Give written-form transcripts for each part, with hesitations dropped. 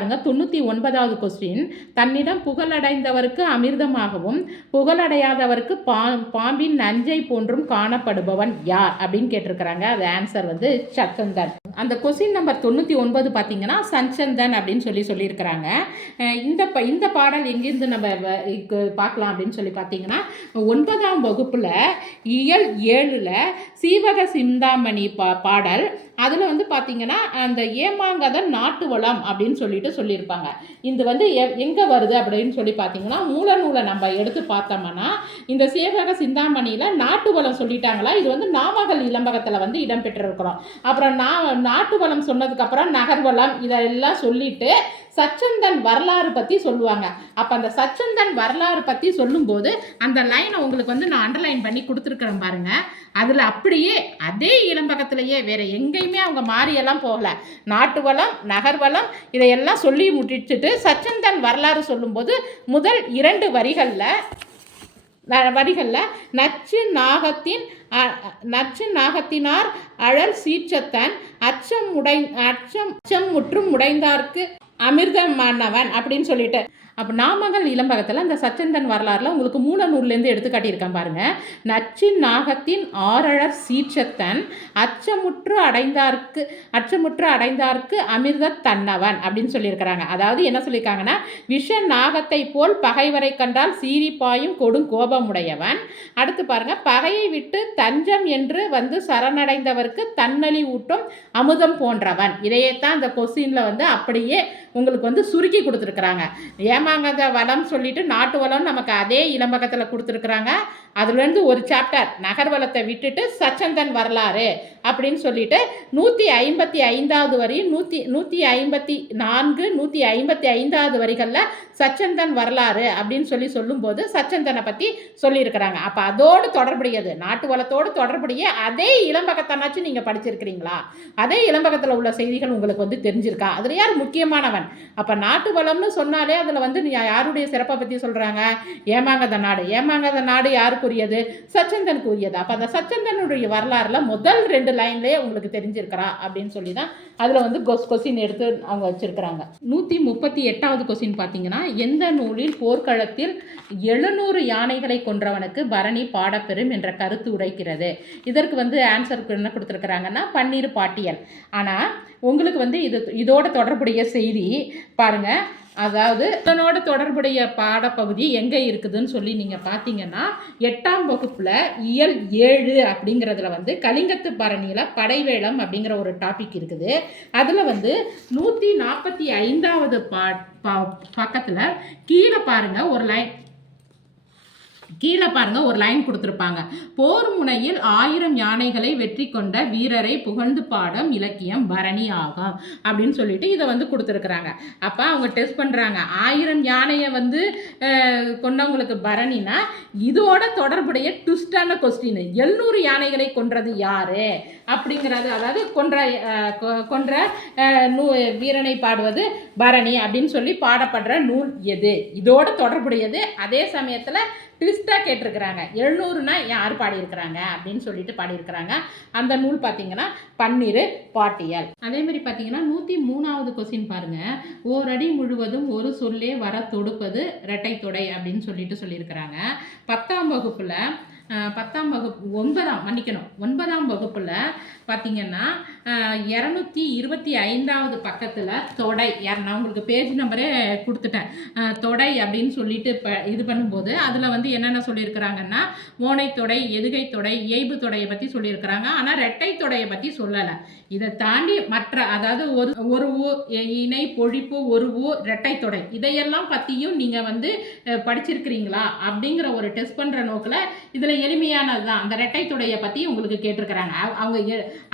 பாருங்க 99வது கொஸ்டின். தன்னிடம் புகழடைந்தவருக்கு அமிர்தமாகவும் புகழடையாதவருக்கு பாம்பின் நஞ்சை போன்றும் காணப்படுபவன் யார் அப்படின்னு கேட்டிருக்கிறாங்க. அது ஆன்சர் வந்து சச்சந்தன். அந்த கொஸ்டின் நம்பர் 99 பார்த்தீங்கன்னா சச்சந்தன் அப்படின்னு சொல்லியிருக்கிறாங்க. இந்த பாடல் எங்கேருந்து நம்ம பார்க்கலாம் அப்படின்னு சொல்லி பார்த்தீங்கன்னா 9ஆம் வகுப்பில் இயல் 7ல் சீவக சிந்தாமணி பாடல். அதில் வந்து பார்த்தீங்கன்னா அந்த ஏமாங்கதன் நாட்டு வளம் அப்படின்னு சொல்லியிருப்பாங்க. இது வந்து எங்கே வருது அப்படின்னு சொல்லி பார்த்தீங்கன்னா மூல நூலை நம்ம எடுத்து பார்த்தோம்னா இந்த சீவக சிந்தாமணியில் நாட்டு வளம் சொல்லிட்டாங்களா, இது வந்து நாமக்கல் இளம்பகத்தில் வந்து இடம்பெற்றிருக்கிறோம். அப்புறம் நாட்டு வளம் சொன்னதுக்கப்புறம் நகர்வளம் இதெல்லாம் சொல்லிட்டு சச்சந்தன் வரலாறு பற்றி சொல்லுவாங்க. அப்போ அந்த சச்சந்தன் வரலாறு பற்றி சொல்லும்போது அந்த லைனை உங்களுக்கு வந்து நான் அண்டர்லைன் பண்ணி கொடுத்துருக்குறேன் பாருங்கள். அதில் அப்படியே அதே இளம்பகத்திலேயே வேறு எங்கேயுமே அவங்க மாறியெல்லாம் போகலை. நாட்டு வளம் நகர்வளம் இதையெல்லாம் சொல்லி முடிச்சுட்டு சச்சந்தன் வரலாறு சொல்லும்போது முதல் 2 வரிகளில் நச்சு நாகத்தினார் அழல் சீற்றத்தன் அச்சம் முற்றும் உடைந்தார்க்கு அமிர்தமானவன் அப்படின்னு சொல்லிட்டு. அப்போ நாமக்கல் இளம்பகத்தில் அந்த சச்சந்தன் வரலாறுல உங்களுக்கு மூல நூல்லேருந்து எடுத்து காட்டியிருக்கேன் பாருங்கள். நச்சின் நாகத்தின் ஆரழற் சீற்றத்தன் அச்சமுற்று அடைந்தார்க்கு அமிர்த தன்னவன் அப்படின்னு சொல்லியிருக்கிறாங்க. அதாவது என்ன சொல்லியிருக்காங்கன்னா விஷ நாகத்தை போல் பகைவரை கண்டால் சீரிப்பாயும் கொடும் கோபமுடையவன். அடுத்து பாருங்க, பகையை விட்டு தஞ்சம் என்று வந்து சரணடைந்தவருக்கு தன்னலி ஊட்டும் அமுதம் போன்றவன். இதையேத்தான் அந்த கொஸ்டின்ல வந்து அப்படியே உங்களுக்கு வந்து சுருக்கி கொடுத்துருக்குறாங்க. ஏமாங்கத வளம் சொல்லிட்டு நாட்டு வளம் நமக்கு அதே இளம்பகத்தில் கொடுத்துருக்குறாங்க. அதுலேருந்து ஒரு சாப்டர் நகர்வளத்தை விட்டுட்டு சச்சந்தன் வரலாறு அப்படின்னு சொல்லிட்டு 155வது வரி 154 155வது வரிகளில் சச்சந்தன் வரலாறு அப்படின்னு சொல்லும்போது சச்சந்தனை பற்றி சொல்லியிருக்கிறாங்க. அப்போ அதோடு தொடர்புடையது நாட்டு வளத்தோடு தொடர்புடைய அதே இளம்பகத்தனாச்சும் நீங்கள் படிச்சிருக்கிறீங்களா? அதே இளம்பகத்தில் உள்ள செய்திகள் உங்களுக்கு வந்து தெரிஞ்சிருக்கா? அதில் யார் முக்கியமானவன்? அப்போ நாட்டு வளம்னு சொன்னாலே அதில் வந்து யாருடைய சிறப்பை பற்றி சொல்கிறாங்க? ஏமாங்கத நாடு யாருக்குரியது? சச்சந்தனுக்கு உரியது. அப்போ அந்த சச்சந்தனுடைய வரலாறுல முதல் 2 லைன்லேயே உங்களுக்கு தெரிஞ்சிருக்கிறா அப்படின்னு சொல்லி தான் அதில் வந்து கொஸ்டின் எடுத்து அவங்க வச்சிருக்கிறாங்க. 138வது கொஸ்டின் பார்த்தீங்கன்னா எந்த நூலில் போர்க்களத்தில் 700 யானைகளை கொன்றவனுக்கு பரணி பாடப்பெறும் என்ற கருத்து உரைக்கிறது? இதற்கு வந்து ஆன்சருக்கு என்ன கொடுத்துருக்குறாங்கன்னா பன்னீர் பாட்டியல். ஆனால் உங்களுக்கு வந்து இதோட தொடர்புடைய செய்தி பாருங்கள். அதாவது இதனோட தொடர்புடைய பாடப்பகுதி எங்கே இருக்குதுன்னு சொல்லி நீங்கள் பார்த்தீங்கன்னா 8ஆம் வகுப்பில் இயல் 7 அப்படிங்கிறதுல வந்து கலிங்கத்து பரணியில் படைவேளம் அப்படிங்கிற ஒரு டாபிக் இருக்குது. அதில் வந்து 145வது பக்கத்தில் கீழே பாருங்கள் ஒரு லைன் கொடுத்துருப்பாங்க. போர் முனையில் 1000 யானைகளை வெற்றி கொண்ட வீரரை புகழ்ந்து பாடம் இலக்கியம் பரணி ஆகும் அப்படின்னு சொல்லிட்டு இதை வந்து கொடுத்துருக்குறாங்க. அப்போ அவங்க டெஸ்ட் பண்ணுறாங்க 1000 யானையை வந்து கொண்டவங்களுக்கு பரணினா இதோட தொடர்புடைய ட்விஸ்டான கொஸ்டின் 700 யானைகளை கொன்றது யாரு அப்படிங்கிறது. அதாவது கொன்ற வீரனை பாடுவது பரணி அப்படின்னு சொல்லி பாடப்படுற நூல் எது? இதோட தொடர்புடையது. அதே சமயத்தில் ட்விஸ்டாக கேட்டிருக்கிறாங்க 700னா யார் பாடியிருக்கிறாங்க அப்படின்னு சொல்லிட்டு பாடியிருக்கிறாங்க. அந்த நூல் பார்த்தீங்கன்னா பன்னீர் பாட்டியல். அதே மாதிரி பார்த்தீங்கன்னா 103வது கொஸ்டின் பாருங்கள். ஓரடி முழுவதும் ஒரு சொல்லே வர தொடுப்பது இரட்டை தொடை அப்படின்னு சொல்லியிருக்கிறாங்க. 10ஆம் வகுப்பில் 9ஆம் வகுப்பில் பார்த்தீங்கன்னா 225வது பக்கத்தில் தொடை, நான் உங்களுக்கு பேஜ் நம்பரே கொடுத்துட்டேன். தொடை அப்படின்னு சொல்லிட்டு இது பண்ணும்போது அதில் வந்து என்னென்ன சொல்லியிருக்கிறாங்கன்னா மோனை தொடை, எதுகை தொடை, இயைபு தொடையை பற்றி சொல்லியிருக்கிறாங்க. ஆனால் ரெட்டை தொடையை பற்றி சொல்லலை. இதை தாண்டி மற்ற அதாவது ஒரு ஊ இணை பொழிப்பு ஒரு ஊ ரெட்டை தொடை இதையெல்லாம் பற்றியும் நீங்கள் வந்து படிச்சிருக்கிறீங்களா அப்படிங்கிற ஒரு டெஸ்ட் பண்ணுற நோக்கில் இதில் எளிமையானது தான். அந்த ரெட்டை தொடையை பற்றி உங்களுக்கு கேட்டிருக்கிறாங்க.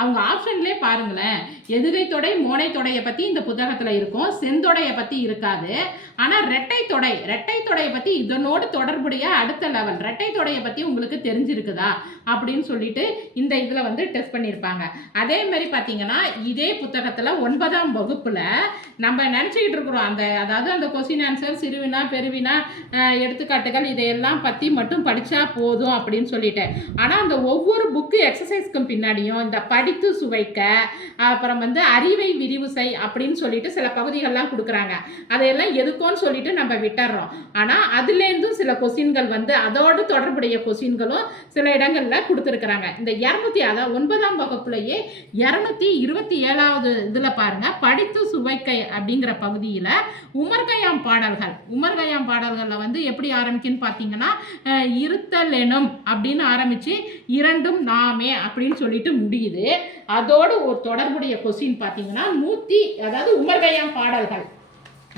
அவங்க ஆப்ஷன்லேயே பாருங்களேன், எதுகை தொடை மோனை தொடையை பற்றி இந்த புத்தகத்தில் இருக்கும், செந்தொடையை பற்றி இருக்காது. ஆனால் ரெட்டை தொடையை பற்றி இதனோடு தொடர்புடைய அடுத்த லெவல் ரெட்டை தொடையை பற்றி உங்களுக்கு தெரிஞ்சிருக்குதா அப்படின்னு சொல்லிட்டு இந்த இதில் வந்து டெஸ்ட் பண்ணியிருப்பாங்க. அதே மாதிரி பார்த்தீங்கன்னா இதே புத்தகத்தில் 9ஆம் வகுப்பில் நம்ம நினச்சிக்கிட்டு இருக்கிறோம் அதாவது அந்த கொஸ்டின் ஆன்சர் சிறுவினா பெருவினா எடுத்துக்காட்டுகள் இதையெல்லாம் பற்றி மட்டும் படித்தா போதும் அப்படின்னு அப்படின்னு சொல்லிட்டு. ஆனால் அந்த ஒவ்வொரு புக்கு எக்ஸசைஸ்க்கும் பின்னாடியும் இந்த படித்து சுவைக்க, அப்புறம் வந்து அறிவை விரிவு செய் அப்படின்னு சொல்லிட்டு சில பகுதிகள்லாம் கொடுக்குறாங்க. அதையெல்லாம் எதுக்கோன்னு சொல்லிட்டு நம்ம விட்டுறோம். ஆனால் அதுலேருந்தும் சில கொஸ்டின்கள் வந்து அதோடு தொடர்புடைய கொஸ்டின்களும் சில இடங்களில் கொடுத்துருக்குறாங்க. இந்த 9ஆம் வகுப்புலையே 227வது இதில் பாருங்கள், படித்து சுவைக்கை அப்படிங்கிற பகுதியில் உமர்கயாம் பாடல்களில் வந்து எப்படி ஆரம்பிக்குன்னு பார்த்தீங்கன்னா, இருத்தல் எனும் அப்படின்னு ஆரம்பித்து இரண்டும் நாமே அப்படின்னு சொல்லிட்டு முடியுது. அதோடு ஒரு தொடர்புடைய கொஸ்டின் பார்த்தீங்கன்னா அதாவது உமர்கயாம் பாடல்கள்.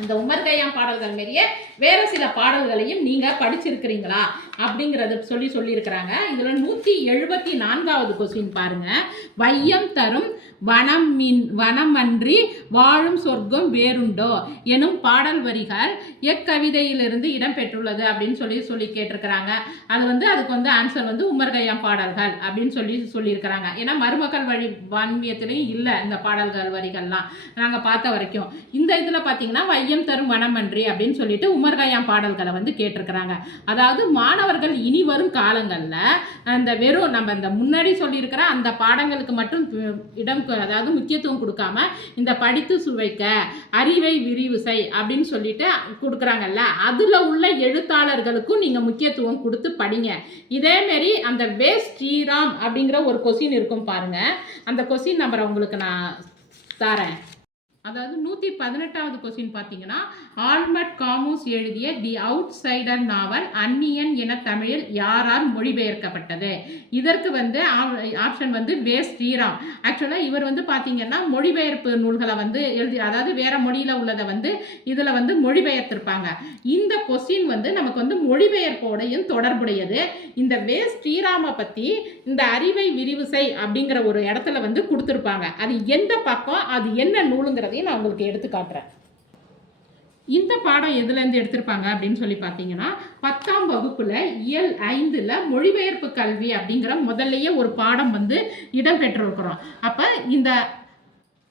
இந்த உமர்கயாம் பாடல்கள் மாரியே வேறு சில பாடல்களையும் நீங்கள் படிச்சிருக்கிறீங்களா அப்படிங்கிறத சொல்லியிருக்கிறாங்க. இதில் 174வது கொஸ்டின் பாருங்கள். வையம் தரும் வனமன்றி வாழும் சொர்க்கம் வேறுண்டோ எனும் பாடல் வரிகள் எக்கவிதையிலிருந்து இடம்பெற்றுள்ளது அப்படின்னு சொல்லி கேட்டிருக்கிறாங்க. அது வந்து அதுக்கு வந்து ஆன்சர் வந்து உமர்கயாம் பாடல்கள் அப்படின்னு சொல்லியிருக்கிறாங்க. ஏன்னா மருமக்கள் வழி வான்மியத்திலையும் இல்லை இந்த பாடல்கள் வரிகள்லாம் நாங்கள் பார்த்த வரைக்கும். இந்த இதில் பார்த்தீங்கன்னா வையம் தரும் வனமன்றி அப்படின்னு சொல்லிட்டு உமர்கயாம் பாடல்களை வந்து கேட்டிருக்கிறாங்க. அதாவது மாணவர்கள் இனி வரும் காலங்களில் அந்த வெறும் நம்ம இந்த முன்னாடி சொல்லியிருக்கிற அந்த பாடங்களுக்கு மட்டும் அதாவது முக்கியத்துவம் கொடுக்காம இந்த படித்து சுவைக்க, அறிவை விரிவு செய் அப்படின்னு சொல்லிட்டு கொடுக்குறாங்கல்ல, அதில் உள்ள எழுத்தாளர்களுக்கும் நீங்கள் முக்கியத்துவம் கொடுத்து படிங்க. இதேமாரி அந்த வே ஸ்ரீராம் அப்படிங்கிற ஒரு கொஸ்டின் இருக்கும் பாருங்க. அந்த கொஸ்டின் நம்பரை உங்களுக்கு நான் தரேன். அதாவது 118வது கொஸ்டின் பார்த்தீங்கன்னா, ஆல்பர்ட் காமூஸ் எழுதிய தி அவுட் சைடர் நாவல் அந்நியன் என தமிழில் யாரால் மொழிபெயர்க்கப்பட்டது? இதற்கு வந்து ஆப்ஷன் வந்து வே ஸ்ரீராம். ஆக்சுவலாக இவர் வந்து பார்த்தீங்கன்னா மொழிபெயர்ப்பு நூல்களை வந்து அதாவது வேறு மொழியில் உள்ளதை வந்து இதில் வந்து மொழிபெயர்த்திருப்பாங்க. இந்த கொஸ்டின் வந்து நமக்கு வந்து மொழிபெயர்ப்போடையும் தொடர்புடையது. இந்த வே ஸ்ரீராமை பற்றி இந்த அறிவை விரிவு செய் அப்படிங்கிற ஒரு இடத்துல வந்து கொடுத்துருப்பாங்க. அது எந்த பக்கம், அது என்ன நூலுங்கிறதையும் நான் உங்களுக்கு எடுத்து காட்டுறேன். இந்த பாடம் எதுலேருந்து எடுத்திருப்பாங்க அப்படின்னு சொல்லி பார்த்தீங்கன்னா, 10ஆம் வகுப்புல இயல் 5ல் மொழிபெயர்ப்பு கல்வி அப்படிங்கிற முதல்லையே ஒரு பாடம் வந்து இடம்பெற்றிருக்கிறோம். அப்போ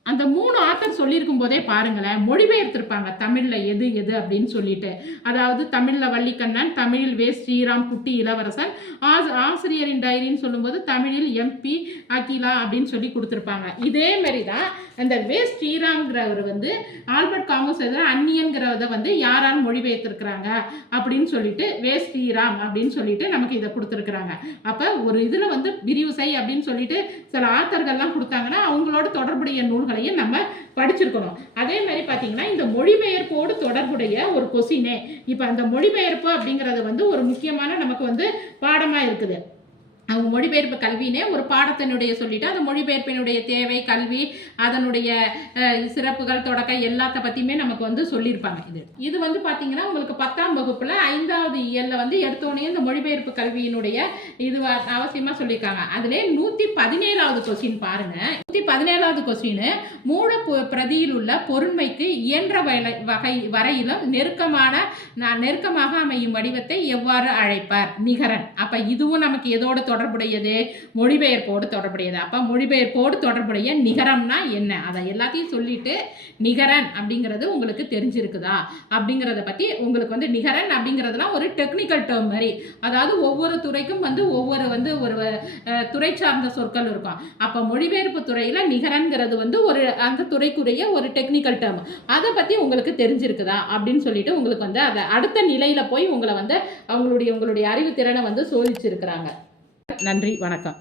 அந்த 3 ஆத்தர் சொல்லியிருக்கும் போதே பாருங்களேன், மொழிபெயர்த்திருப்பாங்க தமிழில் எது அப்படின்னு சொல்லிட்டு. அதாவது தமிழில் வள்ளிக்கண்ணன், தமிழில் வே ஸ்ரீராம் குட்டி இளவரசன், ஆசிரியரின் டைரின்னு சொல்லும்போது தமிழில் MP அகிலா அப்படின்னு சொல்லி கொடுத்துருப்பாங்க. இதே மாதிரி தான் அந்த வே ஸ்ரீராம்ங்கிறவர் வந்து ஆல்பர்ட் காமூஸ் அந்நியன்கிறத வந்து யாரால் மொழிபெயர்த்திருக்கிறாங்க அப்படின்னு சொல்லிட்டு வே ஸ்ரீராம் அப்படின்னு சொல்லிட்டு நமக்கு இதை கொடுத்துருக்குறாங்க. அப்போ ஒரு இதில் வந்து விரிவு செய் அப்படின்னு சொல்லிட்டு சில ஆத்தர்கள்லாம் கொடுத்தாங்கன்னா அவங்களோட தொடர்புடைய நூல்களையும் நம்ம படிச்சிருக்கணும். அதே மாதிரி பார்த்தீங்கன்னா இந்த மொழிபெயர்ப்போடு தொடர்புடைய ஒரு கொஸ்டினே, இப்போ அந்த மொழிபெயர்ப்பு அப்படிங்கிறது வந்து ஒரு முக்கியமான நமக்கு வந்து பாடமாக இருக்குது. அவங்க மொழிபெயர்ப்பு கல்வினே ஒரு பாடத்தினுடைய சொல்லிட்டு அந்த மொழிபெயர்ப்பினுடைய தேவை, கல்வி, அதனுடைய சிறப்புகள், தொடக்கம் எல்லாத்த பற்றியுமே நமக்கு வந்து சொல்லியிருப்பாங்க. இது வந்து பார்த்தீங்கன்னா உங்களுக்கு 10ஆம் வகுப்பில் 5வது இயலில் வந்து எடுத்தோடனே இந்த மொழிபெயர்ப்பு கல்வியினுடைய இது அவசியமாக சொல்லியிருக்காங்க. அதிலே 117வது கொஸ்டின் பாருங்கள். 117வது கொஸ்டின், மூல பிரதியில் உள்ள பொருண்மைக்கு இயன்ற வரையிலும் நெருக்கமாக அமையும் வடிவத்தை எவ்வாறு அழைப்பார்? நிகரன். அப்போ இதுவும் நமக்கு எதோட தொடர்புடையது? மொழிபெயர்ப்போடு தொடர்புடையது. அப்போ மொழிபெயர்ப்போடு தொடர்புடைய நிகரம்னா என்ன? அதை எல்லாத்தையும் சொல்லிட்டு நிகரன் அப்படிங்கிறது உங்களுக்கு தெரிஞ்சிருக்குதா அப்படிங்கிறத பற்றி உங்களுக்கு வந்து நிகரன் அப்படிங்கிறதுலாம் ஒரு டெக்னிக்கல் டேர்ம் மாதிரி. அதாவது ஒவ்வொரு துறைக்கும் வந்து ஒவ்வொரு வந்து ஒரு துறை சார்ந்த சொற்கள் இருக்கும். அப்போ மொழிபெயர்ப்பு துறையில் நிகரன்கிறது வந்து ஒரு அந்த துறைக்குரிய ஒரு டெக்னிக்கல் டேர்ம். அதை பற்றி உங்களுக்கு தெரிஞ்சிருக்குதா அப்படின்னு சொல்லிட்டு உங்களுக்கு வந்து அதை அடுத்த நிலையில் போய் உங்களை வந்து உங்களுடைய அறிவுத்திறனை வந்து சோதிச்சிருக்கிறாங்க. நன்றி, வணக்கம்.